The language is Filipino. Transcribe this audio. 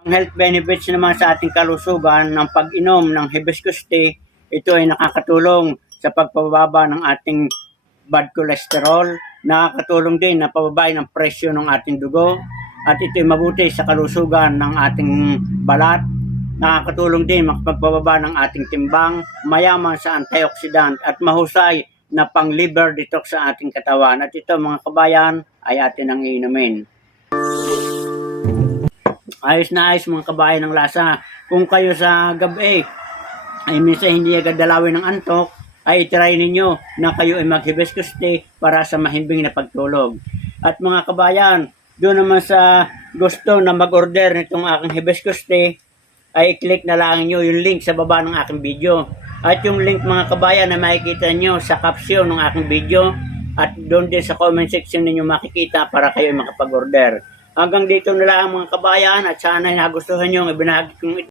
Ang health benefits naman sa ating kalusugan ng pag-inom ng hibiscus tea, ito ay nakakatulong sa pagpababa ng ating bad cholesterol, nakakatulong din na pababain ang presyo ng ating dugo, at ito ay mabuti sa kalusugan ng ating balat, nakakatulong din makapagpababa ng ating timbang, mayaman sa antioxidant at mahusay na pang liver detox sa ating katawan. At ito mga kabayan ay atin ang iinumin. Ayos na ayos mga kabayan ng lasa. Kung kayo sa gabi ay minsan hindi agad dalawin ng antok, ay try ninyo na kayo ay mag-hibiscus tea para sa mahimbing na pagtulog. At mga kabayan, doon naman sa gusto na mag-order nitong aking hibiscus tea, ay i-click na lang nyo yung link sa baba ng aking video. At yung link mga kabayan na makikita nyo sa caption ng aking video, at doon din sa comment section ninyo makikita para kayo makapag-order. Hanggang dito na lang mga kabayan, at sana nagustuhan nyo ang ibinahagi kong ito.